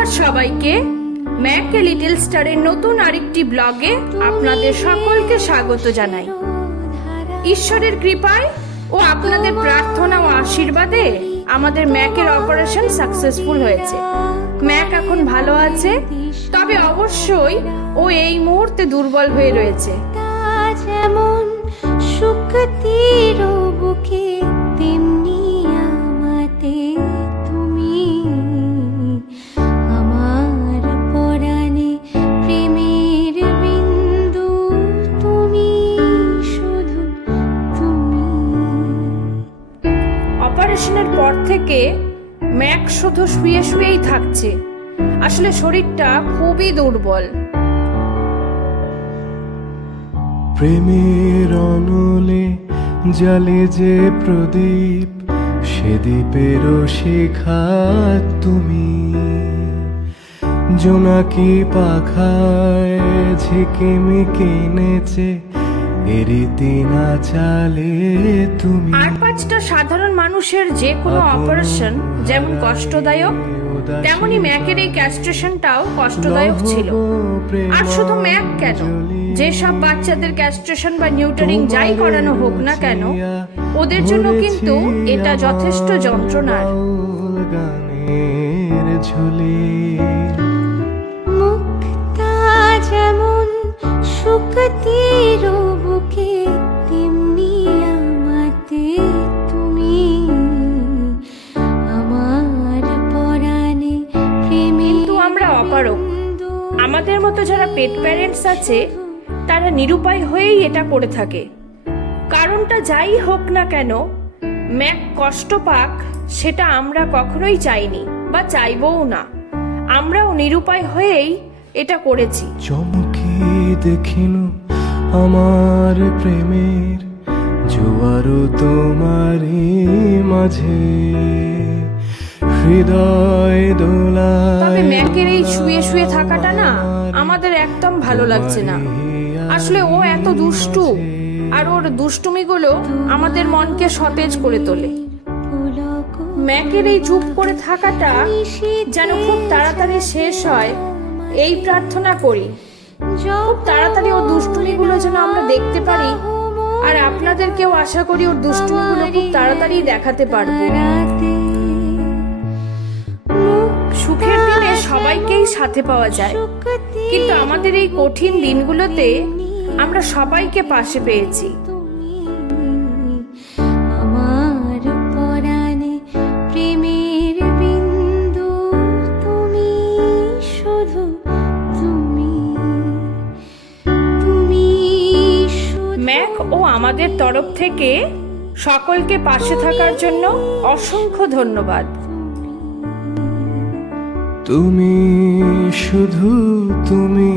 নমস্কার সবাইকে, Mac a little স্টারের নতুন আরেকটি ব্লগে আপনাদের সকলকে স্বাগত জানাই। ঈশ্বরের কৃপায় ও আপনাদের প্রার্থনা ও আশীর্বাদে আমাদের ম্যাকের অপারেশন সাকসেসফুল হয়েছে। ম্যাক এখন ভালো আছে, তবে অবশ্যই ও এই মুহূর্তে দুর্বল হয়ে রয়েছে। যেমন শুকতির বুকে তেমনি আমাতে তুমি, আমার পরাণে প্রেমের বিন্দু তুমি, শুধু তুমি। অপারেশনের পর থেকে ম্যাক শুধু শুয়ে শুয়েই থাকছে। আসলে শরীরটা খুবই দুর্বল। প্রেমের অনলে জালে যে প্রদীপ, সে দ্বীপেরও শিখা তুমি। জোনাকি পাখায় ঝিকিমিকি নেচে এরিতি না চালে তুমি। আর পাঁচটা সাধারণ মানুষের যে কোনো অপারেশন যেমন কষ্টদায়ক, তেমনি ম্যাকের এই ক্যাস্ট্রেশনটাও কষ্টদায়ক ছিল। আর শুধু ম্যাক কেন, যেসব বাচ্চাদের ক্যাস্ট্রেশন বা নিউটারিং যাই করানো হোক না কেন, ওদের জন্য কিন্তু এটা যথেষ্ট যন্ত্রণার। গানের ঝুলি মুক্তা যেমন শুকতির বুকে তেমনি আমাতে তুমি, আমার পরাণে প্রেমের কিন্তু আমরা অপারক। আমাদের মতো যারা পেট প্যারেন্টস আছে তারা নিরুপায় হয়েই এটা করে থাকে। কারণটা যাই হোক না কেন, ম্যাক কষ্ট পাক সেটা আমরা কখনোই চাইনি বা চাইবও না। আমরাও নিরুপায় হয়েই এটা করেছি। চমকি দেখিনু আমার প্রেমের জোয়ারও তোমারই মাঝে, হৃদয় দোলা। তবে ম্যাকের এই শুয়ে শুয়ে থাকাটা না আমাদের একদম ভালো লাগছে না। আসলে ও এত দুষ্টু, আর ওর দুষ্টুমিগুলো আমাদের মনকে সতেজ করে তোলে। ম্যাকের এই চুপ করে থাকাটা যেন খুব তাড়াতাড়ি শেষ হয় এই প্রার্থনা করি। খুব তাড়াতাড়ি ওর দুষ্টুমিগুলো যেন আমরা দেখতে পারি, আর আপনাদেরকেও আশা করি ওর দুষ্টুমিগুলো খুব তাড়াতাড়ি দেখাতে পারবো। সুখের দিনে সবাইকেই সাথে পাওয়া যায়, কিন্তু আমাদের এই কঠিন দিনগুলোতে আমরা সবাইকে পাশে পেয়েছি। আমার পরাণে প্রেমের বিন্দু তুমি, শুধু তুমি, তুমি ম্যাক ও আমাদের তরফ থেকে সকলকে পাশে থাকার জন্য অসংখ্য ধন্যবাদ। তুমি, শুধু তুমি।